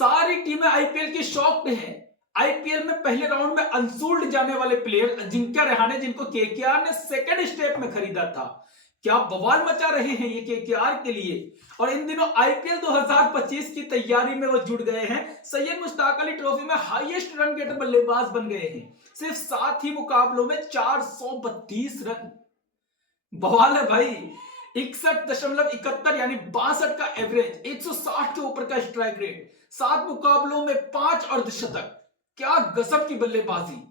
सारी टीमें आईपीएल की शॉक्ड हैं। आईपीएल में पहले राउंड में अनसोल्ड जाने वाले प्लेयर अजिंक्य रहाणे, जिनको केकेआर ने सेकंड स्टेप में खरीदा था, क्या बवाल मचा रहे हैं ये केकेआर के लिए। और इन दिनों आईपीएल 2025 की तैयारी में वो जुड़ गए हैं। सैयद मुश्ताक अली ट्रॉफी में हाईएस्ट रन गेटर बल्लेबाज बन गए हैं। सिर्फ 7 ही मुकाबलों में 432 रन। बवाल है भाई। 61.71 यानी 62 का एवरेज, 160 के ऊपर का स्ट्राइक रेट, 7 मुकाबलों में 5 अर्धशतक। क्या गजब की बल्लेबाजी।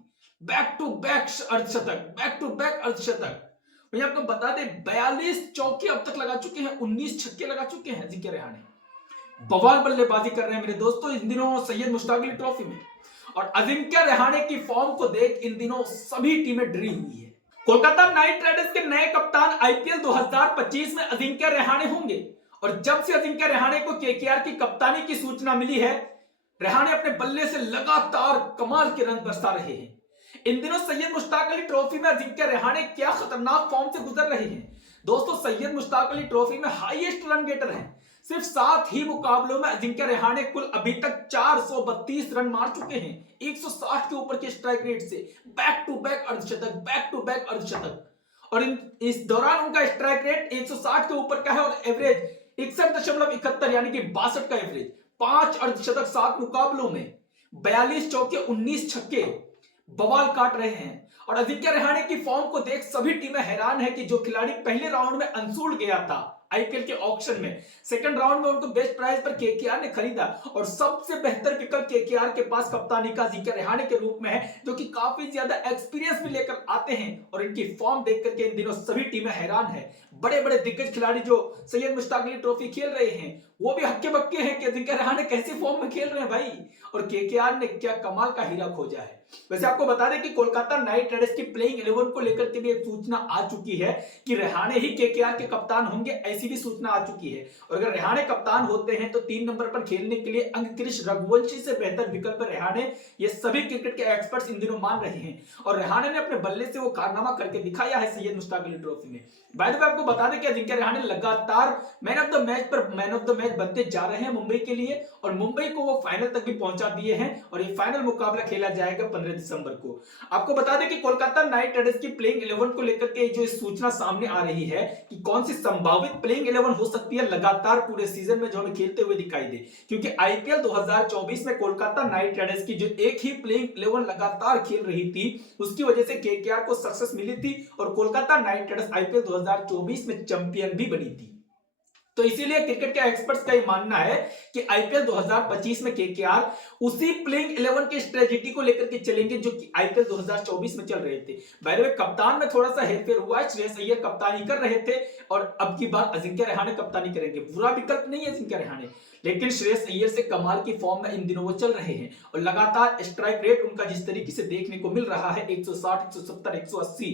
बैक टू बैक अर्धशतक, बैक टू बैक अर्धशतक। मैं आपको बता दें 42 चौके अब तक लगा चुके हैं, 19 छक्के लगा चुके हैं अजिंक्य रहाणे। बवाल बल्लेबाजी कर रहे हैं मेरे दोस्तों इन दिनों सैयद मुश्ताक अली ट्रॉफी में। और अजिंक्य रहाणे की फॉर्म को देख इन दिनों सभी टीमें डरी हुई है। कोलकाता नाइट राइडर्स के नए कप्तान आईपीएल 2025 में अजिंक्य रहाणे होंगे। और जब से अजिंक्य रहाणे को केकेआर की कप्तानी की सूचना मिली है, रहाणे अपने बल्ले से लगातार कमाल के रन बरसा रहे हैं। इन दिनों सैयद मुश्ताक अली ट्रॉफी में अजिंक्य रहाणे क्या खतरनाक फॉर्म से गुजर रहे हैं। दोस्तों सैयद मुश्ताक अली ट्रॉफी में हाईएस्ट रन गेटर हैं। सिर्फ 7 ही मुकाबलों में अजिंक्य रहाणे कुल अभी तक 432 रन मार चुके हैं, 160 के ऊपर के स्ट्राइक रेट से। बैक टू बैक अर्धशतक, बैक टू बैक अर्धशतक। और इस दौरान उनका स्ट्राइक रेट 160 के ऊपर का है और एवरेज 61.71 यानी कि 62 का एवरेज। 5 अर्धशतक 7 मुकाबलों में, 42 चौके 19 छक्के। बवाल काट रहे हैं। और अजिंक्य रहाणे की फॉर्म को देख सभी टीमें हैरान है कि जो खिलाड़ी पहले राउंड में अनसोल्ड गया था आईपीएल के ऑक्शन में, सेकंड राउंड में उनको बेस्ट प्राइस पर केकेआर ने खरीदा। और सबसे बेहतर विकल्प केकेआर के पास कप्तानी का अजिंक्य रहाणे के रूप में है, जो कि काफी ज्यादा एक्सपीरियंस भी लेकर आते हैं। और इनकी फॉर्म देख करके इन दिनों सभी टीमें हैरान है। बड़े बड़े दिग्गज खिलाड़ी जो सैयद मुश्ताक अली ट्रॉफी खेल रहे हैं, वो भी हक्के बक्के हैं कि अजिंक्य रहाणे कैसे फॉर्म में खेल रहे हैं भाई। और केकेआर ने क्या कमाल का हीरा खोजा है। वैसे आपको बता दें कि कोलकाता नाइट राइडर्स की प्लेइंग 11 को लेकर के भी एक सूचना आ चुकी है कि रहाणे ही केकेआर के कप्तान होंगे, ऐसी भी सूचना आ चुकी है। और अगर रहाणे कप्तान होते हैं तो 3 नंबर पर खेलने के लिए अंकित रघुवंशी से बेहतर विकल्प रहाणे, ये सभी क्रिकेट के एक्सपर्ट्स इन दिनों मान रहे हैं। और रहाणे ने अपने बल्ले से वो कारनामा करके दिखाया है सैयद मुश्ताक अली ट्रॉफी में। बाय द वे आपको बता दें कि अजिंक्य रहाणे लगातार मैन ऑफ द मैच पर मैन ऑफ द मैच बनते जा रहे हैं मुंबई के लिए। और मुंबई को वो फाइनल तक भी पहुंचा दिए हैं। और ये फाइनल मुकाबला खेला जाएगा 15 दिसंबर को। आपको बता दें कि कोलकाता नाइट राइडर्स की प्लेइंग 11 को लेकर के जो सूचना सामने आ रही है कि कौन सी संभावित प्लेइंग 11 हो सकती है लगातार पूरे सीजन में जो हमें खेलते हुए दिखाई दे। क्योंकि आईपीएल 2024 में कोलकाता नाइट राइडर्स की जो एक ही प्लेइंग 11 लगातार खेल रही थी, उसकी वजह से केकेआर को सक्सेस मिली थी। और कोलकाता नाइट राइडर्स आईपीएल 2024 में चैंपियन भी बनी थी। तो इसीलिए क्रिकेट के एक्सपर्ट्स का ये मानना है कि आईपीएल 2025 में केकेआर उसी प्लेइंग 11 की स्ट्रेटजी को लेकर के चलेंगे जो कि आईपीएल 2024 में चल रहे थे। बाय द वे कप्तान में थोड़ा सा हेरफेर हुआ है। श्रेयस अय्यर कप्तानी कर रहे थे और अब की बार अजिंक्य रहाणे कप्तानी करेंगे। बुरा विकल्प नहीं है अजिंक्य रहाणे, लेकिन श्रेयस अय्यर से कमाल की फॉर्म में इन दिनों वो चल रहे हैं। और लगातार स्ट्राइक रेट उनका जिस तरीके से देखने को मिल रहा है 160, 170, 180,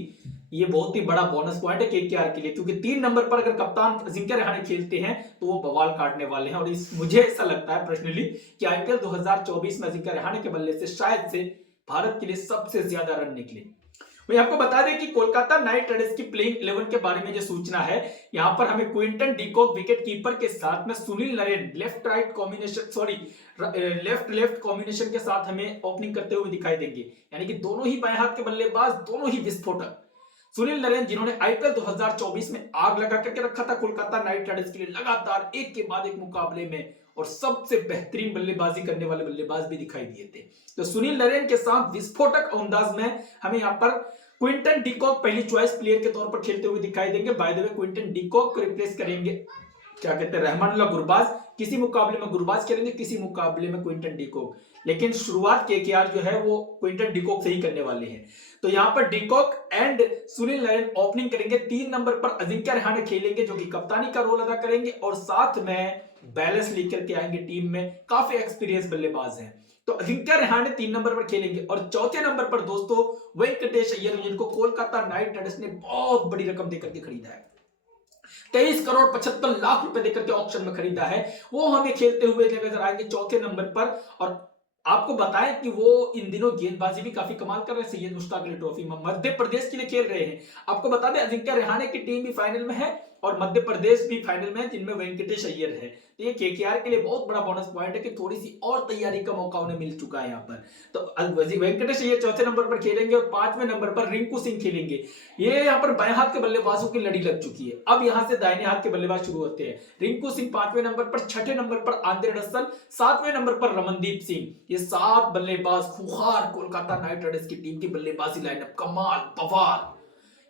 ये बहुत ही बड़ा बोनस पॉइंट है केकेआर के लिए। क्योंकि 3 नंबर पर अगर कप्तान अजिंक्य रहाणे खेलते हैं तो वो बवाल काटने वाले हैं। और मुझे ऐसा लगता है पर्सनली कि आईपीएल 2024 में अजिंक्य रहाणे के बल्ले से शायद से भारत के लिए सबसे ज्यादा रन निकले। मैं आपको बता दें कि कोलकाता नाइट राइडर्स की प्लेइंग 11 के बारे में जो सूचना है, यहां पर हमें क्विंटन डिकॉक विकेट कीपर के साथ में Sunil Narine left right combination, left left combination के साथ हमें ओपनिंग करते हुए दिखाई देंगे। यानी कि दोनों ही बाएं हाथ के बल्लेबाज, दोनों ही विस्फोटक। सुनील नरेन जिन्होंने आईपीएल 2024 में आग लगा करके रखा था कोलकाता नाइट राइडर्स के लिए, लगातार एक के बाद एक मुकाबले में और सबसे बेहतरीन बल्लेबाजी करने वाले बल्लेबाज भी दिखाई दिए थे। तो सुनील नरेन के साथ विस्फोटक अंदाज में हमें यहाँ पर क्विंटन डिकॉक पहली चॉइस प्लेयर के तौर पर खेलते हुए दिखाई देंगे। By the way Quinton de Kock को रिप्लेस करेंगे क्या कहते हैं रहमानुल्लाह गुरबाज। किसी मुकाबले में गुरबाज खेलेंगे, किसी मुकाबले में क्विंटन डिकॉक। लेकिन शुरुआत केकेआर जो है वो क्विंटन डिकॉक से ही करने वाले हैं। तो यहाँ पर de Kock and Sunil Narine opening करेंगे। 3 नंबर पर अजिंक्य रहाणे खेलेंगे जो कि कप्तानी का रोल अदा करेंगे। और साथ में बैलेंस लेकर के आएंगे टीम में, काफी एक्सपीरियंस बल्लेबाज हैं। तो अजिंक्य रहाणे 3 नंबर पर खेलेंगे। और चौथे नंबर पर दोस्तों वेंकटेश अय्यर, जिनको कोलकाता नाइट राइडर्स ने बहुत बड़ी रकम देकर के खरीदा है, 23 करोड़ 75 लाख रुपए देकर के ऑक्शन में खरीदा है, वो हमें खेलते हुए नजर आएंगे चौथे नंबर पर। और आपको बताएं कि वो इन दिनों गेंदबाजी भी काफी कमाल कर रहे हैं। सैयद मुश्ताक अली ट्रॉफी में मध्य प्रदेश के लिए खेल रहे हैं। आपको बता दें अजिंक्य रहाणे की टीम भी फाइनल में है और मध्य प्रदेश भी फाइनल में है, जिनमें वेंकटेश अय्यर है। तो ये केकेआर के लिए बहुत बड़ा बोनस पॉइंट है कि थोड़ी सी और तैयारी का मौका उन्हें मिल चुका है यहाँ पर। तो वेंकटेश ये चौथे नंबर पर खेलेंगे और पांचवें नंबर पर रिंकू सिंह खेलेंगे। ये यहाँ पर बाएं हाथ के बल्लेबाजों की लड़ी लग चुकी है। अब यहाँ से दाहिने हाथ के बल्लेबाज शुरू होते हैं। रिंकू सिंह पांचवें नंबर पर, छठे नंबर पर आंद्रे रसल, सातवें नंबर पर रमनदीप सिंह। ये 7 बल्लेबाज खुखार कोलकाता नाइट राइडर्स की टीम की बल्लेबाजी लाइनअप कमाल बवाल।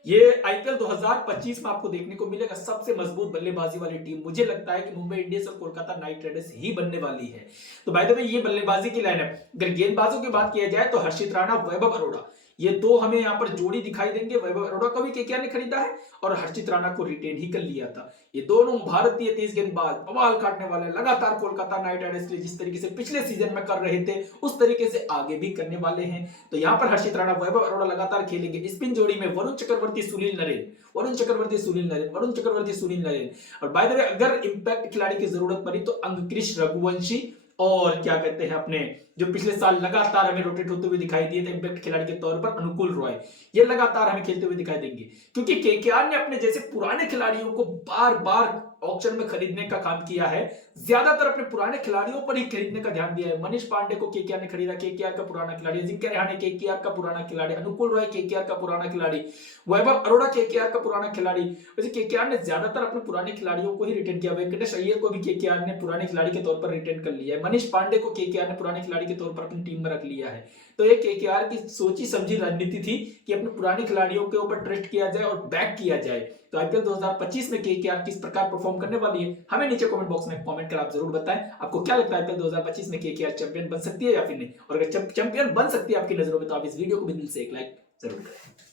ये आईपीएल 2025 में आपको देखने को मिलेगा सबसे मजबूत बल्लेबाजी वाली टीम। मुझे लगता है कि मुंबई इंडियंस और कोलकाता नाइट राइडर्स ही बनने वाली है। तो बाय द वे ये बल्लेबाजी की लाइनअप, अगर गेंदबाजों की बात किया जाए तो हर्षित राणा, वैभव अरोड़ा, ये दो हमें यहाँ पर जोड़ी दिखाई देंगे। वैभव अरोड़ा को भी केकेआर ने खरीदा है और हर्षित राणा को रिटेन ही कर लिया था। ये दोनों भारतीय तेज गेंदबाज बवाल काटने वाले, लगातार कोलकाता नाइट राइडर्स के लिए जिस तरीके से पिछले सीजन में कर रहे थे उस तरीके से आगे भी करने वाले हैं। तो यहाँ पर हर्षित राणा, वैभव अरोड़ा लगातार खेलेंगे। स्पिन जोड़ी में वरुण चक्रवर्ती, सुनील नरेन, वरुण चक्रवर्ती, सुनील नरेन, वरुण चक्रवर्ती, सुनील नरेन। और बाय द वे अगर इंपैक्ट खिलाड़ी की जरूरत पड़ी तो अंगक्रिश रघुवंशी और क्या कहते हैं अपने जो पिछले साल लगातार हमें रोटेट होते हुए दिखाई दिए थे इंपैक्ट खिलाड़ी के तौर पर, अनुकूल रॉय, ये लगातार हमें खेलते हुए दिखाई देंगे। क्योंकि केकेआर ने अपने जैसे पुराने खिलाड़ियों को बार बार ऑक्शन में खरीदने का काम किया है, ज्यादातर अपने पुराने खिलाड़ियों पर ही खरीदने का ध्यान दिया है। मनीष पांडे को केकेआर ने खरीदा, केकेआर का पुराना खिलाड़ी, अजिंक्य रहाणे केकेआर का पुराना खिलाड़ी, अनुकूल रॉय केकेआर का पुराना खिलाड़ी, वैभव अरोड़ा केकेआर का पुराना खिलाड़ी। वैसे केकेआर ने ज्यादातर अपने पुराने खिलाड़ियों को ही रिटेन किया। वेंकटेश अय्यर को भी केकेआर ने पुराने खिलाड़ी के तौर पर रिटेन कर लिया है। मनीष पांडे को केकेआर ने पुराने खिलाड़ी के तौर पर अपनी टीम में रख लिया है। तो ये केकेआर की सोची समझी रणनीति थी कि अपने पुराने खिलाड़ियों के ऊपर ट्रस्ट किया जाए और बैक किया जाए। तो आईपीएल 2025 में केकेआर किस प्रकार परफॉर्म करने वाली है, हमें नीचे कमेंट बॉक्स में कमेंट कर आप जरूर बताएं। आपको क्या लगता है आईपीएल 2025 में केकेआर चैंपियन बन सकती है या फिर नहीं? और अगर चैंपियन बन सकती है आपकी नजरों में तो आप इस वीडियो को भी दिल से एक लाइक जरूर करें।